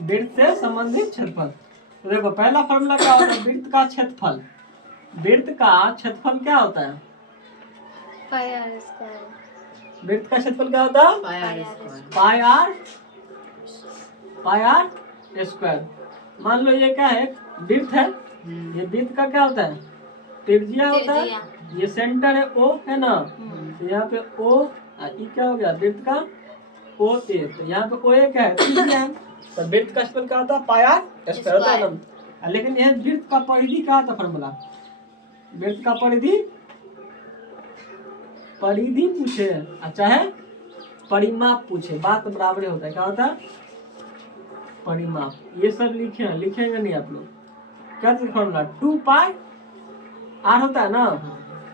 वृत्त से संबंधित क्षेत्रफल। तो देखो पहला फॉर्मूला क्या होता है, वृत्त का क्षेत्रफल। वृत्त का क्षेत्रफल क्या होता है, पाई आर स्क्वायर। वृत्त का क्षेत्रफल क्या होता है, पाई आर स्क्वायर। मान लो ये क्या है, वृत्त है, ये वृत्त का क्या होता है, त्रिज्या होता है। ये सेंटर है ओ है ना, तो यहाँ पे ओ ये क्या हो गया, वृत्त का ओ ए, तो यहाँ पे ओ ए क्या है, त्रिज्या है। तो वृत्त का क्षेत्रफल क्या होता है, पाई आर स्क्वायर होता है ना। लेकिन यह वृत्त का परिधि क्या होता है, फॉर्मूला वृत्त का परिधि पूछे, अच्छा है परिमाप पूछे, बात बराबर होता है, क्या होता है परिमाप। ये सब लिखेंगे नहीं आप लोग। क्या फॉर्मूला 2 पाई आर होता है ना,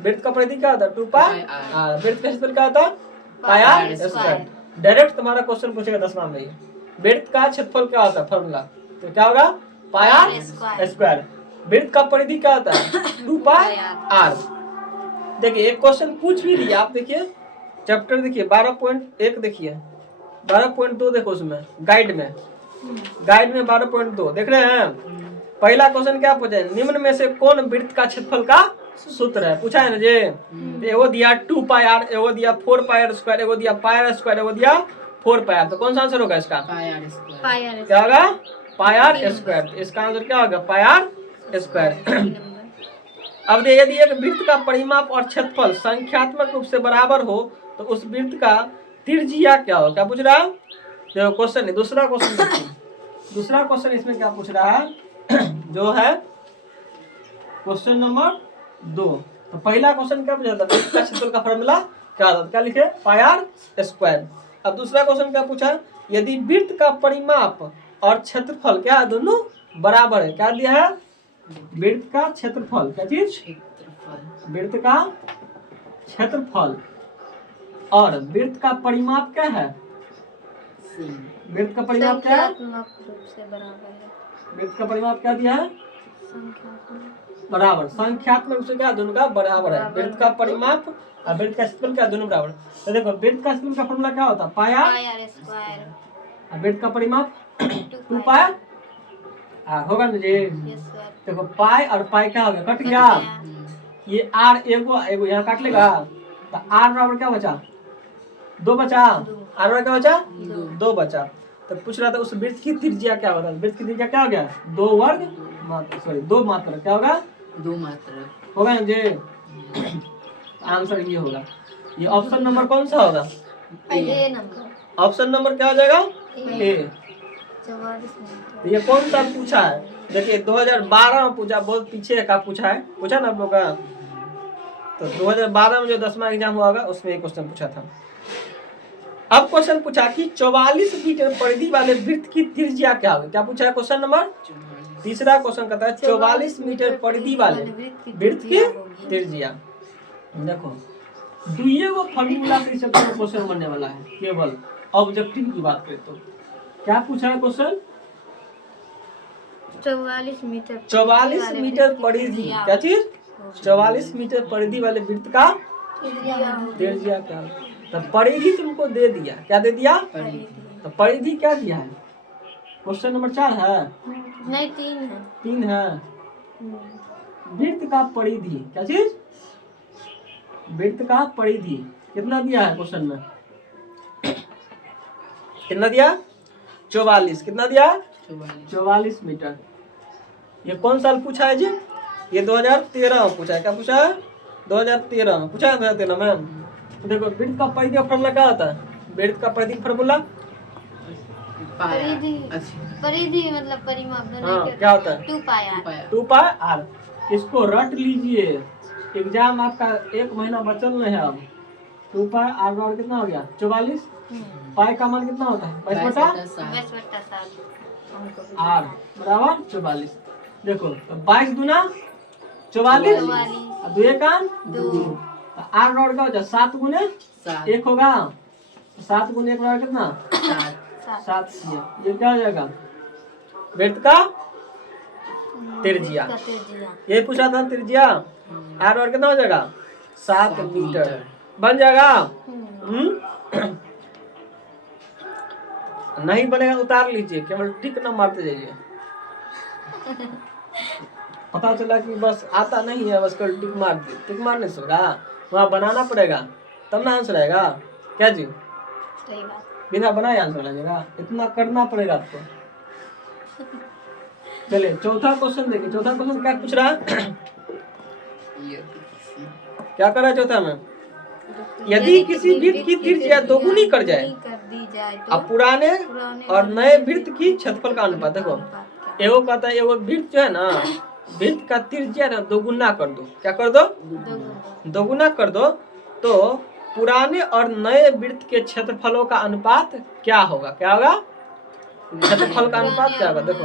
वृत्त का परिधि क्या होता है 2 पाई आर, वृत्त का क्षेत्रफल क्या होता है पाई आर स्क्वायर। डायरेक्ट तुम्हारा क्वेश्चन पूछेगा 10वां में, वृत्त का क्षेत्रफल क्या होता है फॉर्मूला, तो क्या होगा पाई आर स्क्वायर। वृत्त का परिधि क्या होता है 2 पाई आर। देखिए एक क्वेश्चन पूछ भी दिया, आप देखिए चैप्टर देखिए 12.1 देखिए 12.2 देखो उसमें गाइड में 12.2 देख रहे हैं। पहला क्वेश्चन क्या पूछा है, निम्न में से कौन वृत्त का क्षेत्रफल का सूत्र है, पूछा है ना जी। एगो दिया 2 पाई आर, एगो दिया 4 पाई आर स्क्वायर, एगो दिया पाई आर स्क्वायर, एगो दिया 4 पाई आर। तो कौन सा आंसर होगा इसका, क्या होगा पाई आर स्क्वायर। इसका आंसर क्या होगा पाई आर स्क्वायर। अब यदि एक वृत्त का परिमाप और क्षेत्रफल संख्यात्मक रूप से बराबर हो तो उस वृत्त का त्रिज्या क्या हो, क्या पूछ रहा है, देखो क्वेश्चन है। दूसरा क्वेश्चन इसमें क्या पूछ रहा है जो है क्वेश्चन नंबर 2। तो पहला क्वेश्चन क्या पूछा था, वृत्त का क्षेत्रफल का फॉर्मूला क्या था, क्या लिखे पाई आर स्क्वायर। अब दूसरा क्वेश्चन क्या पूछा, यदि वृत्त का परिमाप और क्षेत्रफल क्या दोनों बराबर है, क्या दिया है वृत्त का क्षेत्रफल, क्या चीज वृत्त का क्षेत्रफल और वृत्त का परिमाप क्या है, वृत्त का परिमाप क्या है, वृत्त का परिमाप क्या दिया है बराबर, संख्यात्मक रूप से क्या दोनों का बराबर है। वृत्त का परिमाप और वृत्त का क्षेत्रफल क्या दोनों बराबर। तो देखो वृत्त का क्षेत्रफल का फॉर्मूला क्या होता है पाई आर स्क्वायर, और वृत्त का परिमाप 2 पाई आर होगा ना जी। देखो पाई और पाई क्या हो गया, कट गया। ये आर एगो यहाँ काट लेगा, तो आर बराबर क्या बचा 2 बचा, आर बराबर क्या बचा 2 बचा। तो पूछ रहा था उस वृत्त की त्रिज्या क्या होगा, वृत्त की त्रिज्या क्या हो गया 2 वर्ग मात्र, सॉरी 2 मात्र, क्या होगा 2 मात्र होगा ना जी। आंसर ये होगा, ये ऑप्शन नंबर कौन सा होगा, ए नंबर। ऑप्शन नंबर क्या हो जाएगा ए। ये कौन सा पूछा है, देखिए 2012 में पूछा, बहुत पीछे का पूछा ना आप लोग का। तो 2012 में जो 10वां एग्जाम हुआ होगा उसमें एक क्वेश्चन पूछा था। अब क्वेश्चन पूछा कि 44 मीटर परिधि वाले वृत्त की त्रिज्या क्या होगी, क्या पूछा है क्वेश्चन नंबर तीसरा क्वेश्चन कहता है 44 मीटर परिधि वाले वृत्त की त्रिज्या। देखो दुइये वो फॉर्मूला से क्वेश्चन बनने वाला है, केवल ऑब्जेक्टिव की बात करें तो क्या पूछा है क्वेश्चन 44 मीटर परिधि, क्या चीज 44 मीटर परिधि वाले वृत्त का त्रिज्या क्या। तो परिधि तुमको दे दिया, क्या दे दिया, तो परिधि क्या दिया है, क्वेश्चन नंबर 4 है नहीं 3 है। वृत्त का परिधि क्या चीज, वृत्त का परिधि कितना दिया है क्वेश्चन में, कितना दिया 44, कितना दिया 44 मीटर। ये कौन साल पूछा है जी, ये 2013 में पूछा है, क्या पूछा है 2013 में पूछा है 2013 में। देखो वृत्त का परिधि का फॉर्मूला क्या होता है, वृत्त का परिधि का फॉर्मूला परिधि मतलब परिमाप, क्या होता है 2 पाई आर। इसको रट लीजिए, एग्जाम आपका 1 महीना बचल नहीं है। अब 2 पाई आर बराबर कितना हो गया 44, पाई का मान कितना होता है 22/7 आर बराबर 44। देखो तो 22 दूना 44 और 2 का 2, आर बराबर क्या हो जाए 7 गुने 1 होगा, 7 गुने 1 बराबर कितना 7। ये क्या हो जाएगा वृत्त का त्रिज्या। ये पूछा था त्रिज्या, आर बराबर कितना हो जाएगा 7 मीटर बन जाएगा। नहीं बनेगा उतार लीजिए, केवल टिक ना मारते जाइए। पता चला कि बस आता नहीं है, बस केवल टिक मार दे, टिक मारने से होगा, वहाँ बनाना पड़ेगा तब ना आंसर आएगा। क्या जी? सही बात। बिना बनाए आंसर आ जाएगा, इतना करना पड़ेगा आपको। चलिए चौथा क्वेश्चन देखिए। चौथा क्वेश्चन क्या पूछ रहा है? क्या कर रहा है चौथा में? यदि किसी वृत्त की त्रिज्या दोगुनी कर जाए अब पुराने और नए वृत्त की क्षेत्रफल का अनुपात। देखो एगो कहता है एगो वृत्त जो है ना, वृत्त का त्रिज्या ना दोगुना कर दो। क्या कर दो? दोगुना कर दो। तो पुराने और नए वृत्त के क्षेत्रफलों का अनुपात क्या होगा? क्या होगा? क्षेत्रफल का अनुपात क्या होगा? देखो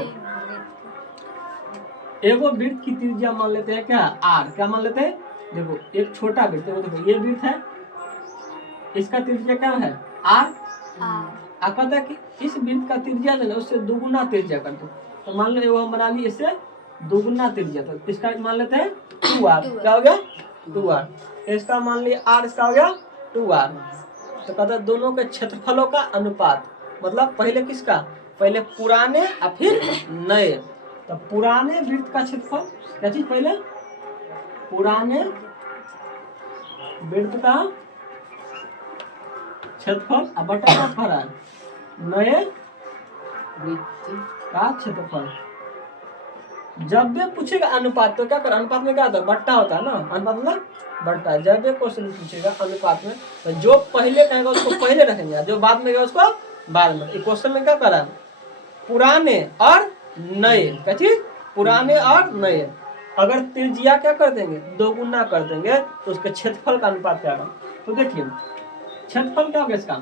एगो वृत्त की त्रिज्या मान लेते हैं क्या? आर। क्या मान लेते हैं? देखो एक छोटा वृत्त, देखो ये वृत्त है, इसका त्रिज्या क्या है? आर। कहता है कि इस वृत्त का त्रिज्या जो है उससे दोगुना त्रिज्या कर दो। तो मान लो एगो हम बना लिए इससे दोगुना त्रिज्या, तो इसका मान लेते हैं 2r। क्या हो गया? 2r। इसका मान लिया r, इसका हो गया 2r। तो कहता है दोनों के क्षेत्रफलों का अनुपात, मतलब पहले किसका? पहले पुराने और फिर नए। तो पुराने वृत्त का क्षेत्रफल क्या चीज? पहले पुराने वृत्त का क्षेत्रफल अब बटा क्या कर रहा है? नए वृत्त का क्षेत्रफल। जब भी पूछेगा अनुपात तो क्या कर? अनुपात में क्या होता है? बट्टा होता है ना, अनुपात मतलब बट्टा। जब भी क्वेश्चन पूछेगा अनुपात में तो जो पहले कहेगा उसको पहले रखेंगे, जो बाद में कहेगा उसको बाद में। इस क्वेश्चन में क्या कर रहा है? पुराने और नए। क्या चीज? पुराने और नए। अगर त्रिज्या क्या कर देंगे? दोगुना कर देंगे तो उसके क्षेत्रफल का अनुपात क्या होगा? तो देखिए क्षेत्रफल क्या होगा इसका?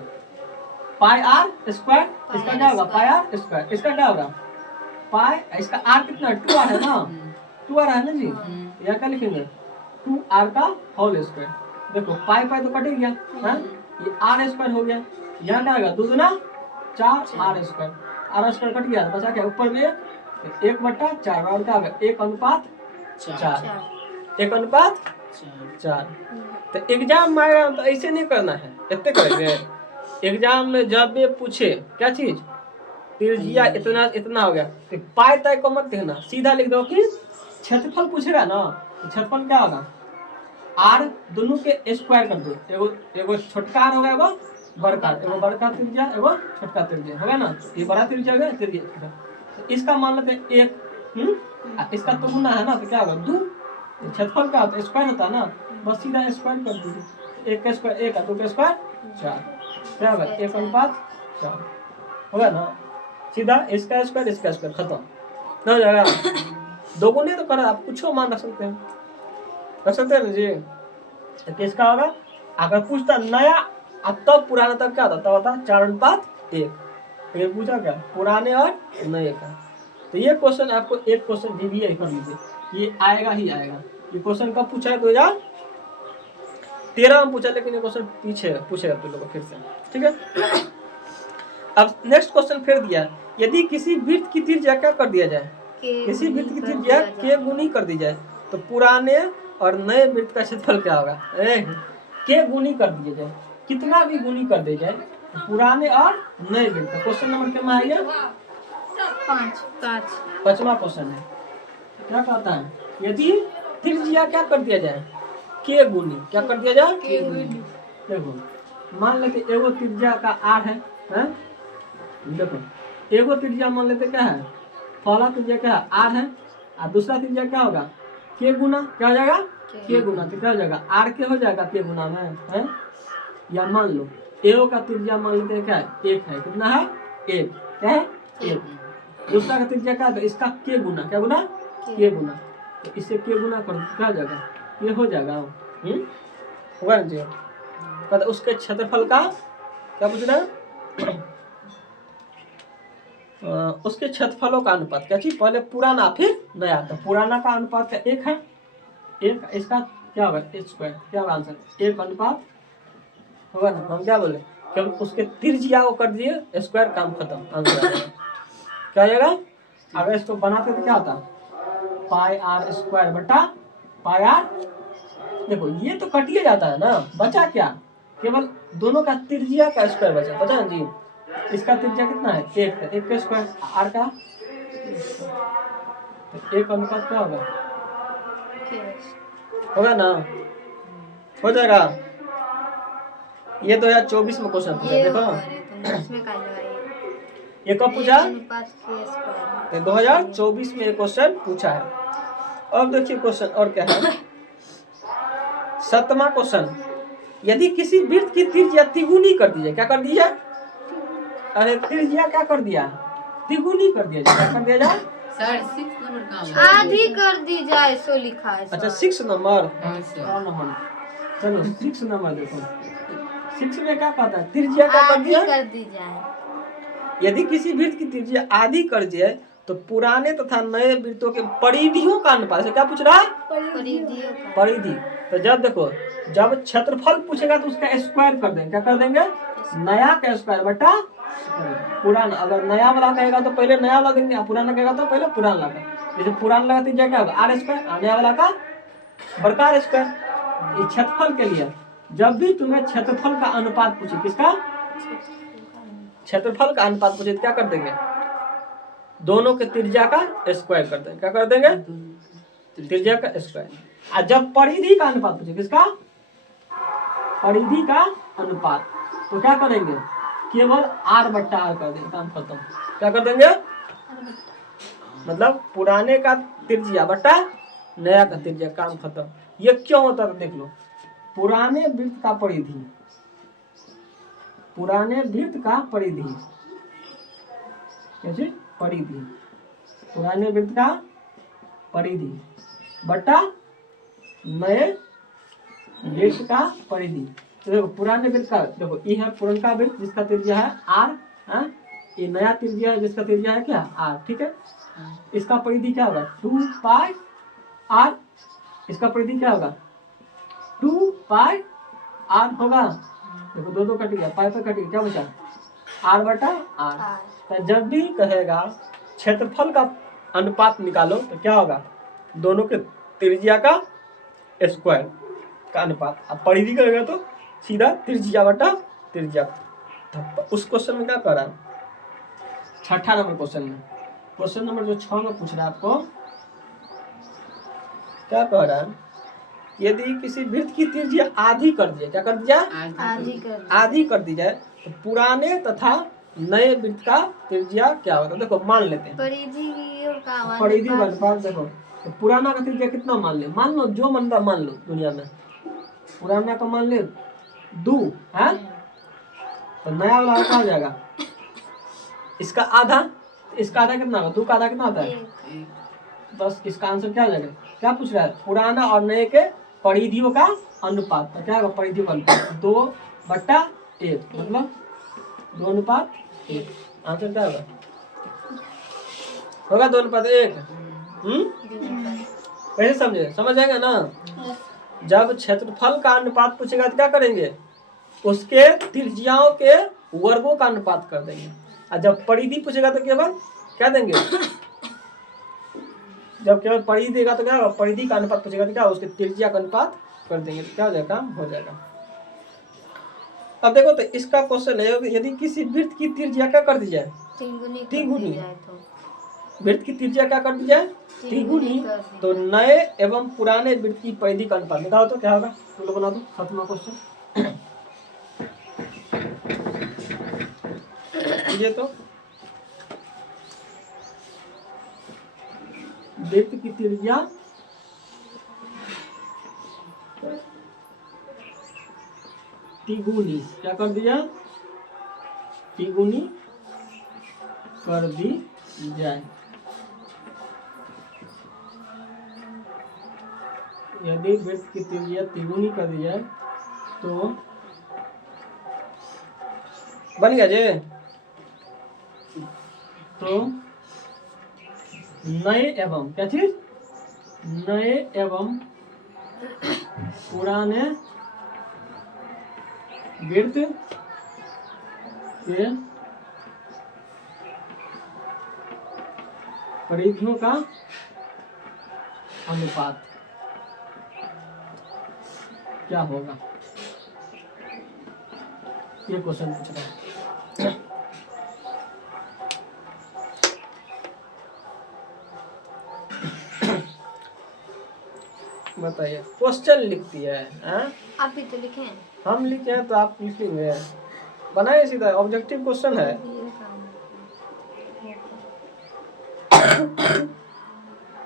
पाई आर स्क्वायर। इसका क्या होगा? पाई आर स्क्वायर। इसका क्या होगा? पाई, इसका आर कितना है? 2r है ना, 2r है ना जी। यहाँ क्या लिखेंगे? 2r का होल स्क्वायर। देखो पाई पाई तो कट गया है, ये r स्क्वायर हो गया। यहाँ क्या होगा? 2 दूना 4r square. r square cut गया, बचा क्या? ऊपर में 1/4 और क्या होगा? 1/4। 1/4। तो एग्जाम में आएगा तो ऐसे नहीं करना है, इतने करेंगे। एग्जाम में जब भी पूछे क्या चीज? त्रिज्या इतना इतना हो गया, तो पाई ताई को मत देखना, सीधा लिख दो कि क्षेत्रफल पूछेगा ना, तो क्षेत्रफल क्या होगा? आर दोनों के स्क्वायर कर दो। एगो छोटका आर होगा, एगो बड़का, एगो बड़का त्रिज्या, एगो छोटका त्रिज्या होगा ना। ये बड़ा त्रिज्या हो गया, त्रिज्या। तो इसका मान लेते हैं 1, इसका तो गुना है ना, तो क्या होगा? 2। क्षेत्रफल क्या होता है? स्क्वायर होता है ना, बस सीधा स्क्वायर कर दीजिए। 1 का स्क्वायर 1 है, 2 का स्क्वायर 4। क्या होगा? 1/4 होगा ना। सीधा इसका स्क्वायर इसका स्क्वायर खत्म ना हो जाएगा। दोगुने तो करा, आप कुछ मान रख सकते हैं, रख सकते हैं ना जी। तो किसका होगा? अगर पूछता नया अब तब पुराना तब क्या होता? तब होता 4:1। ये पूछा क्या? पुराने और नए का। तो ये क्वेश्चन आपको एक क्वेश्चन डीवीए कर लीजिए, ये आएगा ही आएगा। ये क्वेश्चन कब पूछा है? 2013 में पूछा, लेकिन ये क्वेश्चन पीछे पूछेगा तुम लोग फिर से, ठीक है। अब नेक्स्ट क्वेश्चन फिर दिया, यदि किसी वृत्त की त्रिज्या क्या कर दिया जाए? किसी वृत्त की त्रिज्या के गुनी कर दी जाए तो पुराने और नए वृत्त का क्षेत्रफल क्या होगा? के गुनी कर दिया जाए, कितना भी गुनी कर दिया जाए तो पुराने और नए वृत्त का। क्वेश्चन नंबर क्या है? 5वां क्वेश्चन है। क्या कहता है? यदि त्रिज्या क्या कर दिया जाए? के गुनी। क्या कर दिया जाए? के गुनी। देखो मान लेते एगो त्रिज्या का r है, हैं? देखो एगो त्रिज्या मान लेते क्या है? पहला त्रिज्या क्या है? r है, और दूसरा त्रिज्या क्या होगा? के गुना। क्या हो जाएगा? के गुना। तो क्या हो जाएगा? r के हो जाएगा के गुना में, है? या मान लो एगो का त्रिज्या मान लेते हैं क्या है? 1 है। कितना है? 1। क्या है? 1। दूसरा का त्रिज्या क्या है? इसका के गुना। क्या गुना? के गुना। तो इससे के गुना कर क्या हो जाएगा? ये हो जाएगा, होगा ना जी। तो उसके क्षेत्रफल का क्या पूछ रहा है? उसके क्षेत्रफलों का अनुपात। क्या चीज? पहले पुराना फिर नया। तो पुराना का अनुपात क्या 1 है? 1, इसका क्या होगा? स्क्वायर। क्या होगा आंसर? 1 होगा ना। हम क्या बोले? केवल उसके त्रिज्या को कर दिए स्क्वायर, काम खत्म, आंसर आ जाएगा। क्या आ जाएगा? अगर इसको बनाते तो क्या होता? पाई आर स्क्वायर बटा पाई आर। देखो ये तो कटिए जाता है ना, बचा क्या? केवल दोनों का त्रिज्या का स्क्वायर बचा ना जी। इसका त्रिज्या कितना है? 1 है। 1 का स्क्वायर आर का, तो 1 अनुपात क्या होगा? होगा ना, हो जाएगा। ये 2024 में क्वेश्चन पूछा, देखो इसमें का लगाइए ये कब पूछा? अनुपात के स्क्वायर 2024 में ये क्वेश्चन पूछा है। अब देखिए क्वेश्चन और क्या है। 7वां क्वेश्चन, यदि किसी वृत्त की त्रिज्या तिगुनी कर दी जाए, क्या कर दी जाए? अरे त्रिज्या क्या कर दिया? तिगुनी कर दिया जाए। क्या कर दिया जाए? सर 6 नंबर कहाँ आधी कर दी जाए, सो लिखा है अच्छा सर। 6 नंबर, हाँ सर। और नंबर, चलो 6 नंबर देखो। 6 में क्या कहता है? त्रिज्या क्या कर आधी दिया? कर दी जाए। यदि किसी वृत्त की त्रिज्या आधी कर दिए तो पुराने तथा नए वृत्तों के परिधियों का अनुपात से क्या पूछ रहा है? परिधियों का। परिधि। तो जब देखो, जब क्षेत्रफल पूछेगा तो उसका स्क्वायर कर देंगे। क्या कर देंगे? नया का स्क्वायर बटा पुराना। अगर नया वाला कहेगा तो पहले नया वाला देंगे, पुराना कहेगा तो पहले पुराना वाला। जैसे पुराना लगा त्रिज्या क्या होगा? आर स्क्वायर, नया वाला का बड़का आर स्क्वायर। ये क्षेत्रफल के लिए जब भी तुम्हें क्षेत्रफल का अनुपात पूछे, किसका? क्षेत्रफल का अनुपात पूछे, क्या कर देंगे? दोनों के त्रिज्या का स्क्वायर कर देंगे। क्या कर देंगे? त्रिज्या का स्क्वायर। और जब परिधि का अनुपात पूछे, किसका? परिधि का अनुपात, तो क्या करेंगे? केवल आर बट्टा आर कर देंगे, काम खत्म। क्या कर देंगे? मतलब पुराने का त्रिज्या बट्टा नया का त्रिज्या, काम खत्म। ये क्यों होता है देख लो। पुराने वृत्त का परिधि, पुराने वृत्त का परिधि, कैसे? परिधि, पुराने वृत्त का परिधि बटा नए वृत्त का परिधि। तो देखो पुराने वृत्त का, देखो ये है पुराना वृत्त जिसका त्रिज्या है आर, ये नया त्रिज्या है जिसका त्रिज्या है क्या? आर, ठीक है। इसका परिधि क्या होगा? 2 पाई आर। इसका परिधि क्या होगा? 2 पाई आर होगा। देखो 2 कट गया, पाई पे कट गया, क्या बचा? आर बटा आर। तो जब भी कहेगा क्षेत्रफल का अनुपात निकालो तो क्या होगा? दोनों के त्रिज्या का स्क्वायर का अनुपात। अब परिधि करेगा तो सीधा त्रिज्या बटा त्रिज्या। तो उस क्वेश्चन में क्या कर रहा है? 6ठा नंबर क्वेश्चन में, क्वेश्चन नंबर जो 6 में पूछ रहा है आपको, क्या कह रहा है? यदि किसी वृत्त की त्रिज्या आधी कर दी जाए, क्या कर दी जाए? आधी कर दी जाए तो पुराने तथा नए वृत्त का त्रिज्या क्या होता है? देखो मान लेते हैं परिधि अनुपात। देखो तो पुराना का त्रिज्या कितना मान ले? मान लो जो मन मान लो दुनिया में। पुराना का मान ले 2 है, तो नया वाला क्या हो जाएगा? इसका आधा। इसका आधा कितना होगा? 2 का आधा कितना होता है? बस इसका आंसर क्या हो जाएगा? क्या पूछ रहा है? पुराना और नए के परिधियों का अनुपात। तो क्या होगा? परिधियों का अनुपात 2 बट्टा 1, मतलब 2 अनुपात 1। आंसर क्या होगा? होगा 2 अनुपात 1। कैसे समझे? समझ आएगा ना? जब क्षेत्रफल का अनुपात पूछेगा तो क्या करेंगे? उसके त्रिज्याओं के वर्गों का अनुपात कर देंगे। और जब परिधि पूछेगा तो केवल क्या देंगे? जब केवल परिधि देगा तो क्या होगा? परिधि का अनुपात पूछेगा तो क्या? उसके त्रिज्या का अनुपात कर देंगे, तो क्या हो जाएगा? काम हो जाएगा। अब देखो तो इसका क्वेश्चन है, यदि किसी वृत्त की त्रिज्या क्या कर दी जाए? तिगुनी। वृत्त की त्रिज्या क्या कर दी जाए? तिगुनी। तो नए एवं पुराने वृत्त की परिधि का अनुपात बताओ तो क्या होगा? तो लोग बना दो 7वां क्वेश्चन। ये तो वृत्त की त्रिज्या तिगुनी क्या कर दिया? तिगुनी कर दी जाए। यदि वृत्त की त्रिज्या तिगुनी कर दी जाए तो बन गया जे। तो नए एवं क्या चीज? नए एवं पुराने वृत्त के परिधियों का अनुपात क्या होगा? ये क्वेश्चन पूछ रहा है। बताइए, क्वेश्चन लिखती है हाँ? आप भी तो लिखे हैं। हम लिखे हैं तो आप लिखेंगे, बनाइए सीधा, ऑब्जेक्टिव क्वेश्चन है।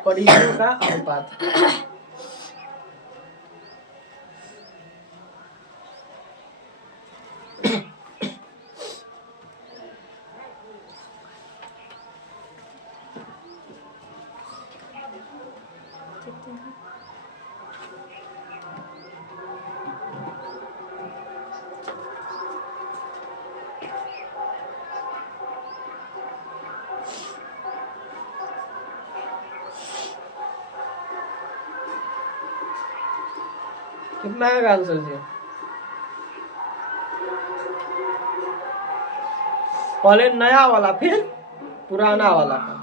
परिधियों का अनुपात। कितना है आंसर जी? पहले नया वाला फिर पुराना वाला का।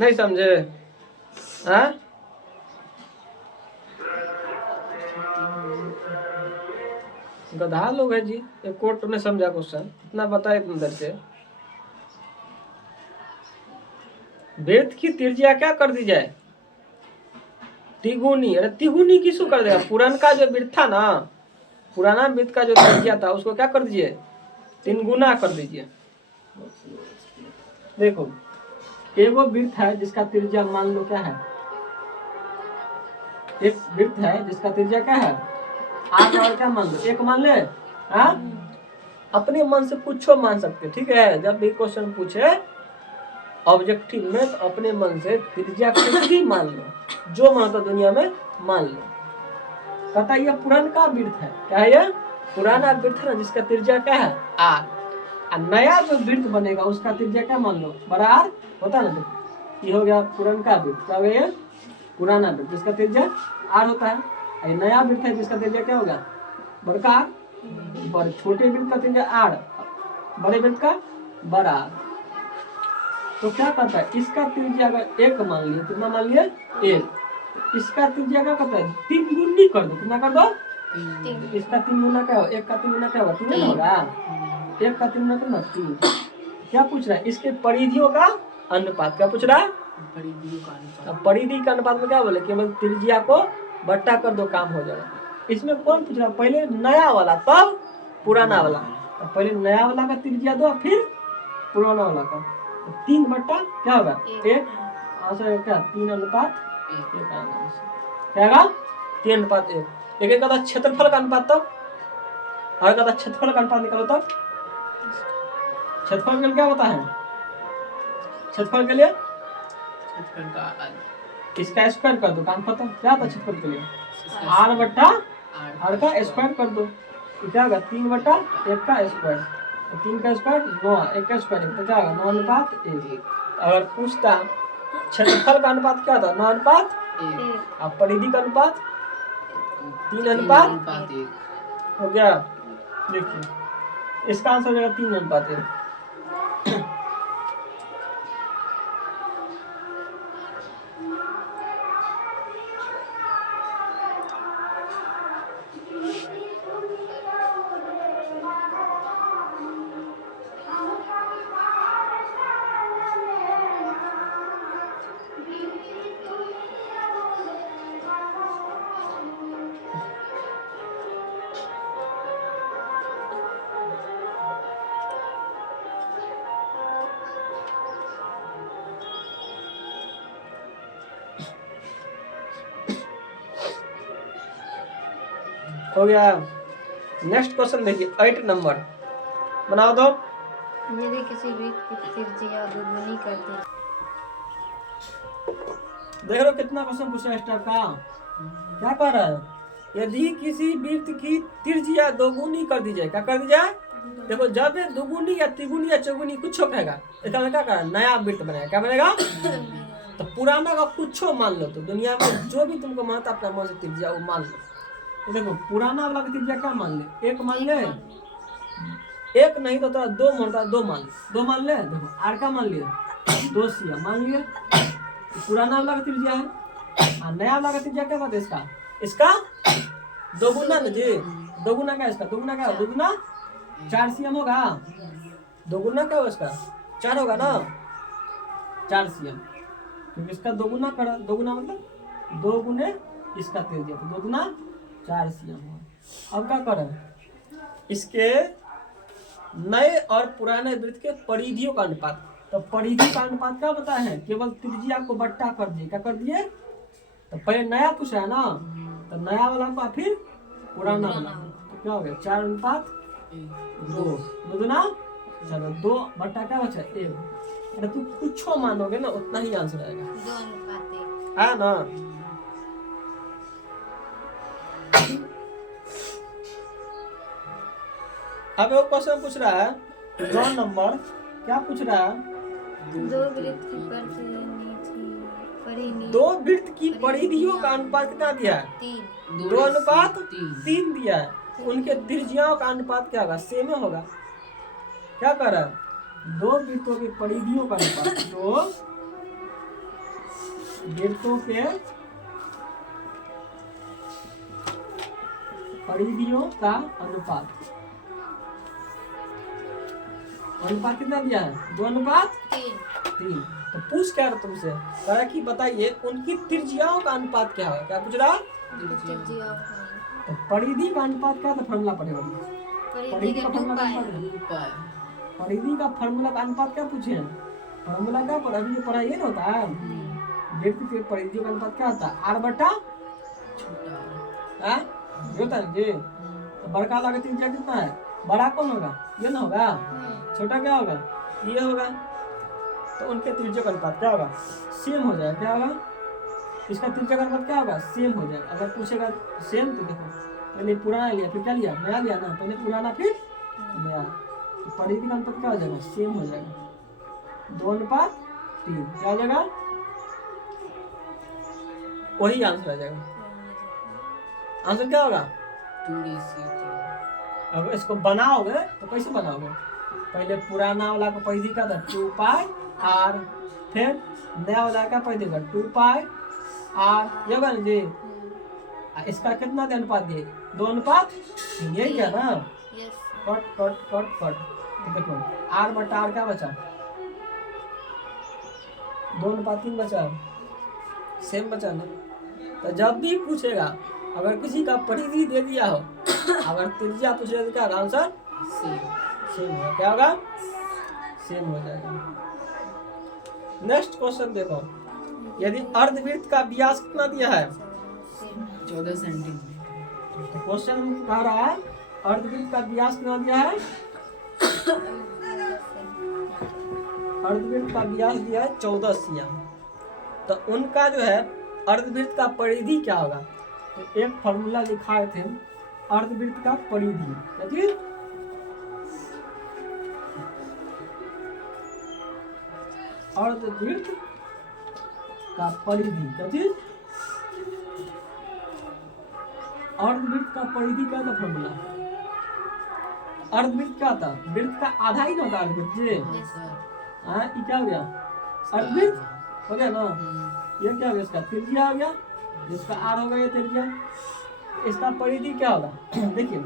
नहीं समझे? हाँ? गधा लोग है जी, एक कोर्ट ने समझा क्वेश्चन, इतना बताए अंदर से। वृत्त की त्रिज्या क्या कर दी जाए? तिगुनी। अरे तिगुनी किसको कर देगा? पुराना जो वृत्त था ना, पुराना वृत्त का जो त्रिज्या था उसको क्या कर दीजिए? 3 गुना कर दीजिए। देखो एक वो वृत्त है जिसका त्रिज्या मान लो क्या है, एक वृत्त है जिसका त्रिज्या क्या है 8 और क्या मान लो 1 मान ले। हाँ, अपने मन से कुछ मान सकते, ठीक है। जब भी क्वेश्चन पूछे ऑब्जेक्टिव में तो अपने मन से त्रिज्या कुछ भी मान लो, जो मानता दुनिया में मान लो। कहता ये पुराना वृत्त है, क्या है ये? पुराना वृत्त है ना जिसका त्रिज्या क्या है 8। नया जो वृत्त बनेगा उसका त्रिज्या क्या मान लो बड़ा R होता है ना। ये हो गया पुराना वृत्त, क्या हो गया? पुराना वृत्त जिसका त्रिज्या R होता है। ये नया वृत्त है जिसका त्रिज्या क्या होगा बड़का R। बड़े छोटे वृत्त का त्रिज्या R, बड़े वृत्त का बड़ा R। तो क्या कहता है इसका त्रिज्या अगर 1 मान लिए, कितना मान लिए 1, इसका त्रिज्या क्या कहता है 3 गुनी कर दो। कितना कर दो? इसका 3 गुना क्या होगा? 1 का 3 गुना क्या होगा? 3 होगा। 1 का 3 गुना कितना? 3। क्या पूछ रहा है? इसके परिधियों का अनुपात। क्या पूछ रहा है? परिधि का अनुपात में क्या बोले? केवल त्रिज्या को बट्टा कर दो, काम हो जाएगा। इसमें कौन पूछ रहा है? पहले नया वाला तब पुराना वाला। तो पहले नया वाला का त्रिज्या दो फिर पुराना वाला का। 3 बट्टा क्या होगा 1। आंसर क्या? 3 अनुपात 1 क्या होगा? 3 अनुपात 1। लेकिन कहता क्षेत्रफल का अनुपात तब, और कहता क्षेत्रफल का अनुपात निकालो तब। क्षेत्रफल के लिए क्या होता है? क्षेत्रफल के लिए इसका स्क्वायर कर दो, काम खत्म। क्या होता है क्षेत्रफल के लिए? R बट्टा R का स्क्वायर कर दो, क्या होगा? 3 बट्टा 1 का स्क्वायर। 3 का स्क्वायर 9, 1 का स्क्वायर तो क्या होगा 9 अनुपात 1। अगर पूछता क्षेत्रफल का अनुपात क्या था 9 अनुपात 1, अब परिधि का अनुपात 3 अनुपात 1 हो गया। देखिए इसका आंसर हो जाएगा 3 अनुपात 1। हो गया। नेक्स्ट क्वेश्चन देखिए 8 नंबर बनाओ दो। यदि किसी वृत्त की त्रिज्या दोगुनी कर दी। देख लो कितना क्वेश्चन पूछा है इस टाइप का। क्या कह रहा है? यदि किसी वृत्त की त्रिज्या दोगुनी कर दी जाए, क्या कर दी जाए? देखो जब ये दोगुनी या तिगुनी या चौगुनी कुछ कहेगा, इसका मतलब क्या कह रहा है? नया वृत्त बनेगा। क्या बनेगा? तो पुराना का कुछ मान लो, तो दुनिया में जो भी तुमको मानता अपना मन से त्रिज्या वो मान लो। तो देखो पुराना वाला की त्रिज्या क्या मान ले? 1 मान ले। 1 नहीं तो 2 मानता, 2 मान ले, 2 मान ले। देखो R का मान लिया 2 सिया मान लिया, पुराना वाला का त्रिज्या है। और नया वाला का त्रिज्या क्या बात है? इसका दोगुना ना जी। दोगुना क्या इसका? दोगुना क्या? दोगुना 4 सीएम होगा। दोगुना क्या होगा इसका? 4 होगा ना, 4 cm, क्योंकि इसका 2 गुना करा, 2 गुना मतलब 2 गुने इसका त्रिज्या, तो 2 गुना 4 cm हुआ। अब क्या करें, इसके नए और पुराने वृत्त के परिधियों का अनुपात। तो परिधि का अनुपात क्या बताया है, केवल त्रिज्या को बट्टा कर दिए, क्या कर दिए, तो पहले नया पूछा है ना, तो नया वाला का फिर पुराना वाला, तो क्या हो गया 4 अनुपात 2, 2 गुना, चलो 2 बट्टा क्या बचा 1। अरे तू कुछ मानोगे ना उतना ही आंसर आएगा, 2 अनुपात 1। है ना। अब वो क्वेश्चन पूछ रहा है 9 नंबर, क्या पूछ रहा है, 2 वृत्त की परिधि 2 वृत्त की परिधियों का अनुपात कितना दिया है, 3। 2 अनुपात 3 दिया है, उनके त्रिज्याओं का अनुपात क्या होगा, सेम होगा। क्या कर रहा है, 2 वृत्तों की परिधियों का अनुपात, 2 वृत्तों के परिधियों का अनुपात, अनुपात कितना दिया है, 2 अनुपात 3। तो पूछ क्या रहा तुमसे, कह रहा कि बताइए उनकी त्रिज्याओं का अनुपात क्या है, क्या पूछ रहा, तो परिधि का अनुपात क्या था, फॉर्मूला पढ़ेगा, परिधि का फॉर्मूला क्या पढ़ेगा, परिधि का फॉर्मूला का अनुपात क्या पूछे हैं, फॉर्मूला क्या पढ़ा, अभी जो पढ़ा ये ना होता है, वृत्त के परिधियों का अनुपात क्या होता है, r बटा छोटा, ये होता है जी। तो बड़का वाला का त्रिज्या कितना है, बड़ा कौन होगा, ये ना होगा, छोटा क्या होगा, ये होगा। तो उनके त्रिज्या का अनुपात क्या होगा, सेम हो जाएगा, क्या होगा, इसका त्रिज्या का अनुपात क्या होगा, सेम हो जाएगा। अगर पूछेगा सेम तो देखो पहले पुराना लिया फिर क्या लिया, नया लिया ना, पहले पुराना फिर नया, तो परिधि का अनुपात क्या हो जाएगा, सेम हो जाएगा, 2 अनुपात 3, क्या हो जाएगा, वही आंसर आ जाएगा। आंसर क्या होगा, अब इसको बनाओगे तो कैसे बनाओगे, पहले पुराना वाला का परिधि का था 2 पाई r, फिर नया वाला का परिधि का 2 पाई r, ये होगा ना जी। इसका कितना अनुपात दिए, 2 अनुपात 3, यही क्या ना, कट कट कट कट, तो देखो r बटा r क्या बचा, 2 अनुपात 3 बचा, सेम बचा ना। तो जब भी पूछेगा अगर किसी का परिधि दे दिया हो, अगर त्रिज्या पूछेगा तो क्या आंसर सेम होगा, क्या होगा, सेम हो जाएगा। नेक्स्ट क्वेश्चन देखो, यदि अर्धवृत्त का व्यास कितना दिया है, 14 सेंटीमीटर, तो क्वेश्चन कह रहा है अर्धवृत्त का व्यास कितना दिया है, अर्धवृत्त का व्यास दिया है 14 cm। तो उनका जो है अर्धवृत्त का परिधि क्या होगा, तो एक फॉर्मूला लिखाए थे अर्धवृत्त का परिधि, क्या चीज, अर्धवृत्त का परिधि, क्या चीज, अर्धवृत्त का परिधि क्या था फॉर्मूला, अर्धवृत्त क्या था, वृत्त का आधा ही ना होता अर्धवृत्त जी, हाँ ये क्या हो गया, अर्धवृत्त हो गया ना, ये क्या हो गया, इसका त्रिज्या हो गया, जिसका r होगा ये त्रिज्या, इसका परिधि क्या होगा देखिए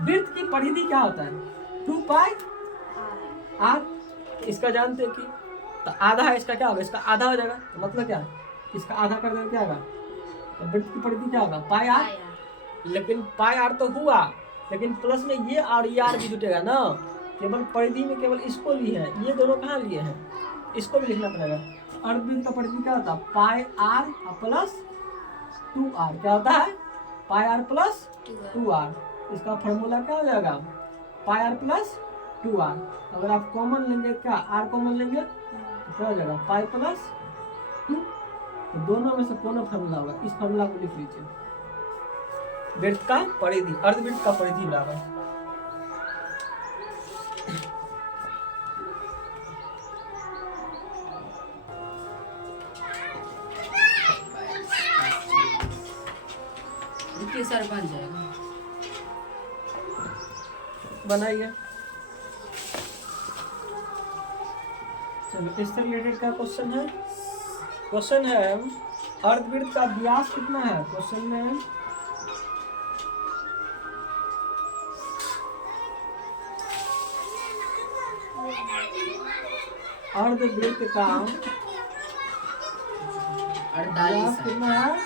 वृत्त की परिधि क्या होता है, 2 पाई r, इसका जानते हैं कि तो आधा है, इसका क्या होगा, इसका आधा हो जाएगा, तो मतलब क्या, इसका आधा कर देंगे क्या होगा, तो वृत्त की परिधि क्या होगा, पाई r, लेकिन पाई r तो हुआ, लेकिन प्लस में ये और ये r भी जुटेगा ना, केवल परिधि में केवल इसको लिए है, ये दोनों कहाँ लिए हैं, इसको भी लिखना पड़ेगा। अर्धवृत्त का परिधि क्या होता है, पाई r प्लस 2r, क्या होता है, पाई r प्लस 2r, इसका फॉर्मूला क्या हो जाएगा, पाई r प्लस 2r। अगर आप कॉमन लेंगे, क्या r कॉमन लेंगे तो क्या हो जाएगा, पाई प्लस 2, तो दोनों में से कौन फॉर्मूला होगा, इस फॉर्मूला को लिख लीजिए, वृत्त का परिधि, अर्धवृत्त का परिधि बराबर सर बन जाएगा, बनाइए। चलो इससे रिलेटेड का क्वेश्चन है, क्वेश्चन है अर्धवृत्त का व्यास कितना है, क्वेश्चन में अर्धवृत्त का व्यास 48 कितना है?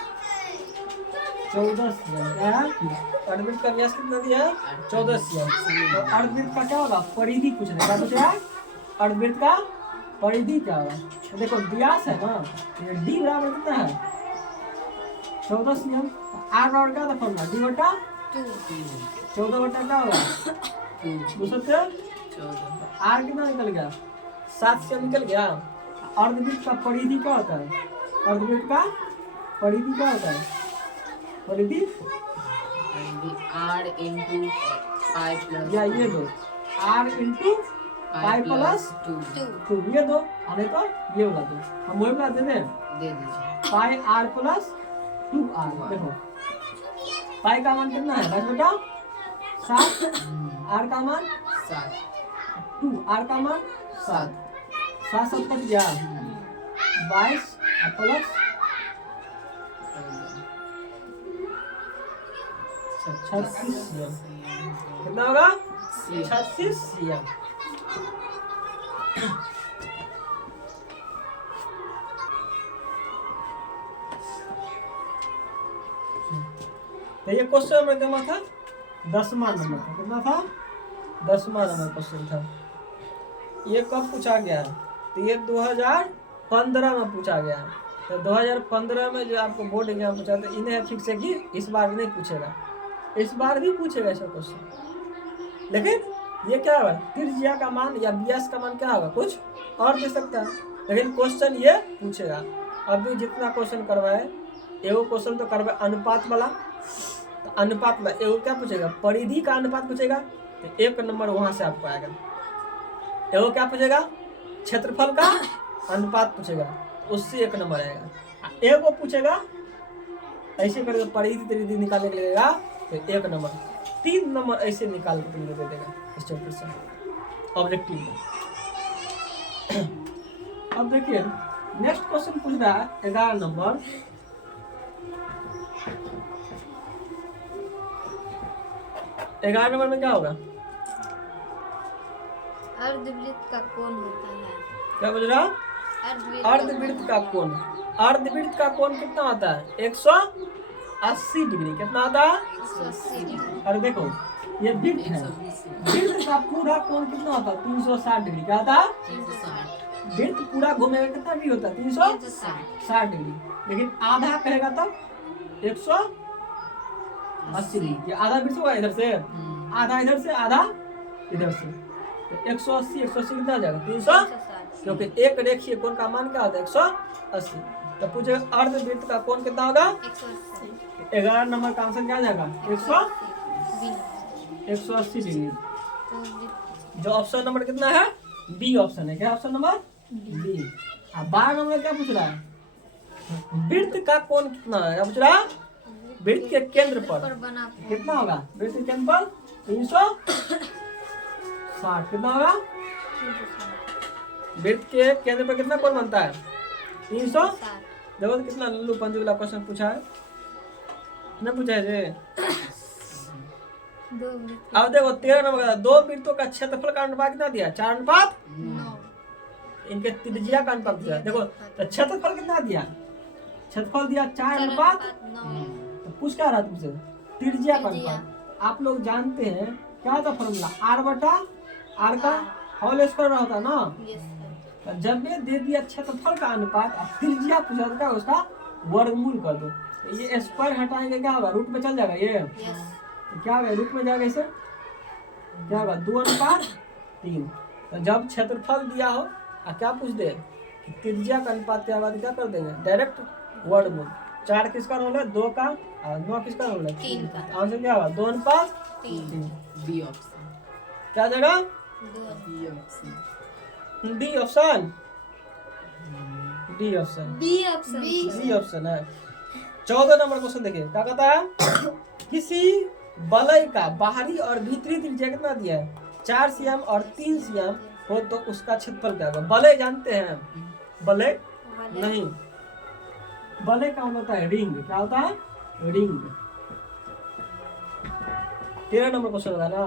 14 cm। क्या है? अर्धवृत्त का व्यास कितना दिया है? 14 cm। तो अर्धवृत्त का क्या होगा? परिधि पूछ रहे हैं। क्या पूछ रहा है? अर्धवृत्त का परिधि क्या होगा? तो देखो व्यास है ना, ये डी बराबर कितना है? 14 cm। आर बराबर क्या था फॉर्मूला? डी बटा 14 बटा क्या होगा? 2 से आर कितना निकल गया? 7 cm निकल गया। अर्धवृत्त का परिधि क्या होता है? अर्धवृत्त का परिधि क्या होता है? परिधि R into pi plus या ये दो r into pi plus 2 two, ये दो आने तो ये वाला दो, हम वही बता देते हैं। दे दीजिए। पाई r प्लस 2r। देखो पाई का मान कितना है? 10 बटा 7। r का मान 7 2, r का मान 7। 7 7 कट गया 22 प्लस 36 cm। कितना होगा? 36 cm। तो ये क्वेश्चन नंबर कितना था? 10वां नंबर था। कितना था? 10वां नंबर क्वेश्चन था। ये कब पूछा गया है? तो ये 2015 में पूछा गया है। तो 2015 में जो आपको बोर्ड एग्जाम पूछा था, इन्हें फिक्स है कि इस बार नहीं पूछेगा, इस बार भी पूछेगा ऐसा क्वेश्चन। लेकिन ये क्या होगा? त्रिज्या का मान या व्यास का मान क्या होगा? कुछ और दे सकता है, लेकिन क्वेश्चन ये पूछेगा। अभी जितना क्वेश्चन करवाए, एगो क्वेश्चन तो करवाए अनुपात वाला, तो अनुपात में एगो क्या पूछेगा? परिधि का अनुपात पूछेगा, तो 1 नंबर वहां से आपको आएगा। एगो क्या पूछेगा? क्षेत्रफल का अनुपात पूछेगा, उससे 1 नंबर आएगा। एगो पूछेगा ऐसे करके परिधि त्रिधि निकालने के लगेगा, तो 1 नंबर। 3 नंबर ऐसे निकाल के तुमको दे देगा इस चैप्टर से ऑब्जेक्टिव में। अब देखिए नेक्स्ट क्वेश्चन पूछ रहा है 11 नंबर। ग्यारह नंबर में क्या होगा? अर्धवृत्त का कोण होता है। क्या बोल रहा? अर्धवृत्त का कोण। अर्धवृत्त का कोण कितना होता है? 180 डिग्री। कितना होता है? 180 डिग्री। और देखो ये वृत्त है, वृत्त का पूरा कोण कितना होता है? 360 डिग्री। क्या होता है? 360 वृत्त पूरा घूमेगा कितना डिग्री होता है? 360 डिग्री। लेकिन आधा कहेगा तब 180 डिग्री। ये आधा वृत्त होगा इधर से, आधा इधर से, आधा इधर से, तो 180 180 कितना आ जाएगा? 300, क्योंकि एक रेखीय कोण का मान क्या होता है? 180। तो पूछे अर्धवृत्त का कोण कितना होगा? 180। 11 नंबर का आंसर क्या आ जाएगा? 180 डिग्री। जो ऑप्शन नंबर कितना है? बी ऑप्शन है। क्या ऑप्शन नंबर? बी। अब 12 नंबर क्या पूछ रहा है? वृत्त का कोण कितना है? क्या पूछ रहा है? वृत्त के केंद्र पर कितना होगा? वृत्त के केंद्र पर 360। कितना होगा? वृत्त के केंद्र पर कितना कोण बनता है? 360। देखो तो कितना लल्लू पंजू वाला क्वेश्चन पूछा है, ना पूछा है जे? अब देखो 13 नंबर का, 2 वृत्तों का क्षेत्रफल का अनुपात कितना दिया? 4 अनुपात 9। इनके त्रिज्या का अनुपात दिया। देखो तो क्षेत्रफल कितना दिया? क्षेत्रफल दिया 4 अनुपात 9। तो पूछ क्या रहा तुमसे? त्रिज्या का अनुपात। आप लोग जानते हैं क्या था फॉर्मूला? r बटा r का होल स्क्वायर होता है ना। तो जब ये दे दिया क्षेत्रफल का अनुपात, अब त्रिज्या पूछा था उसका वर्गमूल कर दो। तो ये स्क्वायर हटाएंगे क्या होगा? रूट में चल जाएगा ये। तो क्या होगा? रूट में जाएगा, इसे क्या होगा? 2 अनुपात 3। तो जब क्षेत्रफल दिया हो और क्या पूछ दे कि त्रिज्या का अनुपात क्या होगा, तो क्या कर देंगे? डायरेक्ट वर्गमूल। 4 किसका रोल है? 2 का, और 9 किसका रोल है? 3 का। आंसर क्या होगा? 2 अनुपात 3। बी ऑप्शन क्या जगह? B option D option. D option. B option है। 14 नंबर क्वेश्चन देखिए क्या कहता है? किसी वलय का बाहरी और भीतरी त्रिज्या कितना दिया है? 4 cm और 3 cm हो तो उसका क्षेत्रफल क्या होगा? वलय जानते हैं? वलय नहीं, वलय का मतलब होता है रिंग। क्या होता है? रिंग। 13 नंबर क्वेश्चन होगा ना?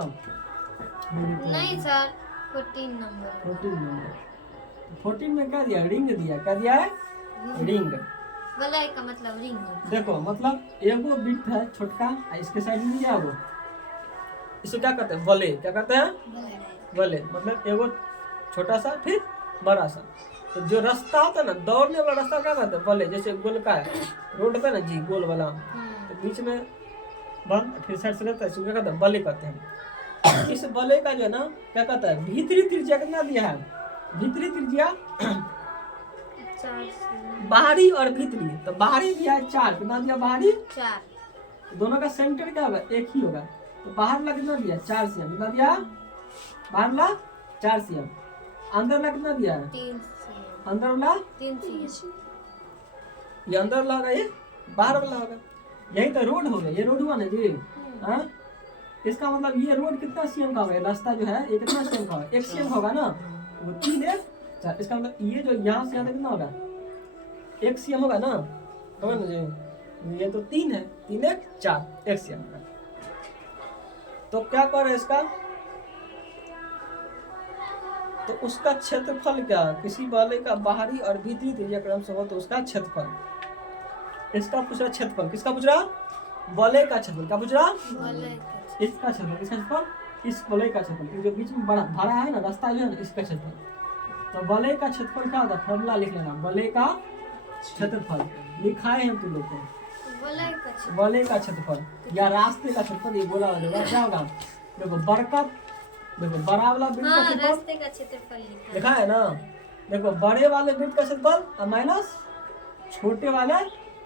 नहीं सर, 14 नंबर। 14 नंबर। 14 में क्या दिया, रिंग दिया, क्या दिया है, रिंग। वलय का मतलब रिंग होता है। देखो मतलब एगो वृत्त है छोटका, आ इसके साइड में दिया वो, इसे क्या कहते हैं, वलय। क्या कहते हैं, वलय। वलय। मतलब एगो छोटा सा फिर बड़ा सा। तो जो रास्ता होता है ना, दौड़ने वाला रास्ता क्या कहते हैं, वलय। जैसे गोल का रोड होता है ना जी, गोल वाला, तो बीच में बंद फिर साइड से रहता है, इसको क्या कहते हैं, वलय कहते हैं। इस वलय का जो है ना, क्या कहता है, भीतरी त्रिज्या कितना दिया है, भीतरी त्रिज्या 4 से बाहरी और भीतरी। तो बाहरी दिया है 4, कितना दिया, बाहरी 4। दोनों का सेंटर क्या होगा, एक ही होगा। तो बाहर ला कितना दिया, 4 cm, कितना दिया, बाहर ला 4 cm, अंदर ला कितना दिया है, 3 से अंदर वाला 3 से ये अंदर वाला होगा, ये बाहर वाला होगा। यही तो रोड हो गया, ये रोड हुआ ना जी। हाँ, इसका मतलब ये रोड कितना cm का होगा, रास्ता जो है ये कितना cm का होगा, 1 cm होगा ना, वो 3 1 4। इसका मतलब ये जो यहाँ से यहाँ तक कितना होगा, 1 cm होगा ना, होगा ना जी। ये तो 3 है, 3 1 4, 1 cm का। तो क्या कर इसका, तो उसका क्षेत्रफल क्या, किसी वाले का बाहरी और भीतरी त्रिज्या क्रम से हो तो उसका क्षेत्रफल। इसका पूछ रहा क्षेत्रफल, किसका पूछ रहा, वलय का क्षेत्रफल। क्या पूछ रहा, वलय का इसका क्षेत्रफल, किसका क्षेत्रफल, इस वलय का क्षेत्रफल, जो बीच में बड़ा भरा है ना रास्ता जो है ना, इसका क्षेत्रफल। तो वलय का क्षेत्रफल क्या होता है, फॉर्मूला लिख लेना, वलय का क्षेत्रफल लिखाए हैं तुम लोग को, वलय का क्षेत्र। वलय का क्षेत्रफल या रास्ते का क्षेत्रफल, ये बोला होगा क्या होगा। देखो बड़का, देखो बड़ा वाला वृत्त का हाँ, क्षेत्रफल रास्ते का क्षेत्रफल लिखा है ना। देखो बड़े वाले वृत्त का क्षेत्रफल और माइनस छोटे वाले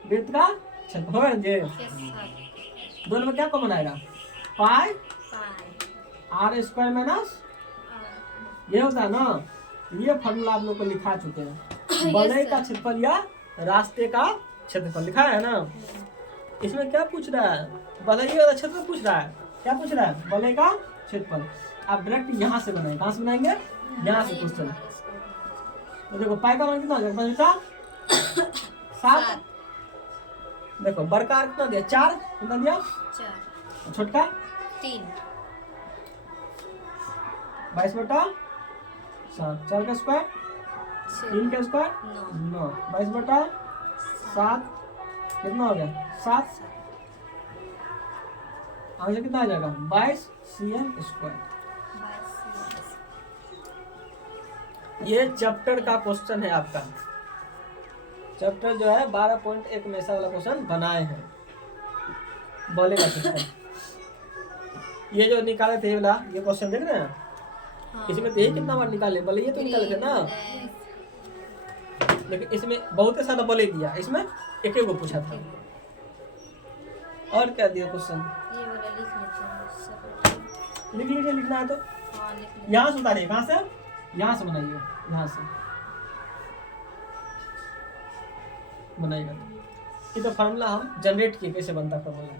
वृत्त का क्षेत्रफल होगा ना जी। है। दोनों में क्या कॉमन आएगा, पाई पाई r स्क्वायर माइनस, और ये होता है ना। ये फॉर्मूला आप लोग को लिखा चुके हैं, वलय का क्षेत्रफल या रास्ते का क्षेत्रफल लिखा है ना। इसमें क्या पूछ रहा है, वलय वाला क्षेत्रफल पूछ रहा है, क्या पूछ रहा है, वलय का क्षेत्रफल। आप डायरेक्ट यहाँ से बनाएंगे, कहाँ से बनाएंगे, यहाँ से क्वेश्चन। तो देखो पाई का मान कितना हो जाएगा, बेटा 7। देखो बड़का r कितना दिया, 4, कितना दिया, 4 छोटका 3 22/7, 4 का स्क्वायर 3 का स्क्वायर 9, 22/7 कितना हो गया, 7। आगे कितना आ जाएगा, 22 cm स्क्वायर। ये चैप्टर का क्वेश्चन है आपका। चैप्टर जो है 12.1 में ऐसा वाला क्वेश्चन बनाए हैं, वलय का क्षेत्रफल। ये जो निकाले थे वाला, ये क्वेश्चन देख रहे हैं, इसमें तो यही कितना बार निकाले, वलय ये तो निकाले थे ना। लेकिन इसमें बहुत ही सारा वलय दिया, इसमें एक एक को पूछा था। और क्या दिया क्वेश्चन, ये वाला लिख लेते हैं। लिख लीजिए, लिखना है तो हाँ, लिख लेते यहाँ से उतारिए, कहाँ से, यहाँ से बनाइए, यहाँ से बनाइएगा। ये तो फार्मूला हम जनरेट किए, कैसे बनता फॉर्मूला।